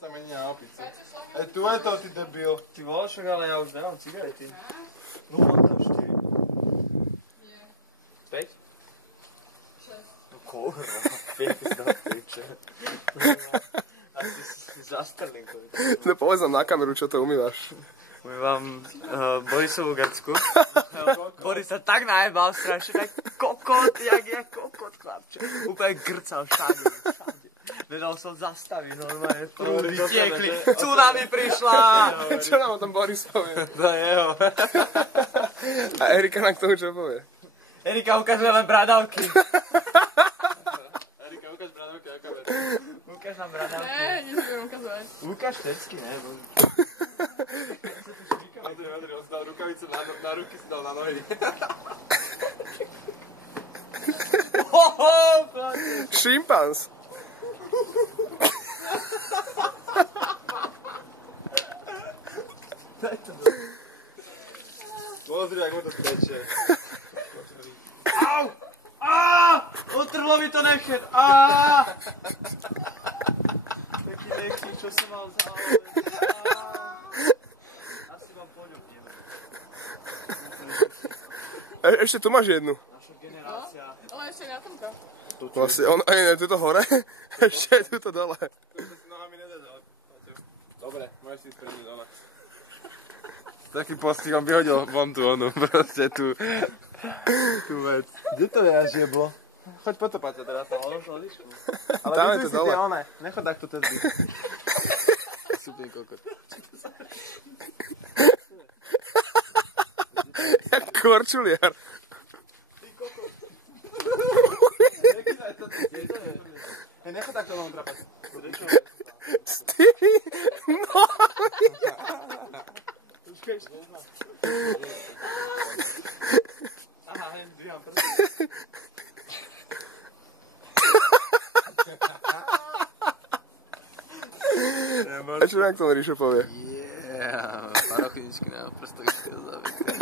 sa mení na opicu. Tu je to, ty debil. Ty vole, však ale ja už nemám cigarety. No, mám tam 4. Nie. 5? 6. No kurva, 5 za 5. Asi si zastrelím. No povedz nám na kameru, čo to umývaš. Umývam Borisovú Grcku. Boris sa tak najebal strašne, tak kokot, jak je kokot, chlapče. Úplne grcal všade. Vedal som zastaviť, normálne prúdy tiekli. Tsunami prišla! Čo nám o tom Boris povie? To je jeho. A Erika nám k tomu čo povie? Erika ukazuje len bradavky. Erika, ukáž bradavky na kameru. Ukáž nám bradavky. Ne, nebudem ukazovať. Ukáž tecky, ne? Andrej, on si dal rukavice na ruky, si dal na nohy. Šimpanz. Pozri, jak mu to teče. Au! Á! Utrhlo mi to nechet! Á! Taký nechty, čo som mal záležiť. Asi vám poľubím. Ešte tu máš jednu. Naša generácia. Ale ešte na tomto. Vlastne, tuto hore, ešte je tuto dole. Tu si nohami nedá. Dobre, môžeš si spremniť dole. Taký postihom vyhodil von tú onu, proste tú vec. Kde to je až jeblo? Choď potopať sa teraz. Ale to lišku. Ale Tam je vycuj to si dole. tie one. Nechod takto ten zbyt. Super kokot. Jak korčuliar. Hej, nechod takto vám trapať. S tými nohami. Aha, hej, dvíham prst. A čo nám k tomu Ríšo povie? Yeah, parochničky na prstovičke zaviete.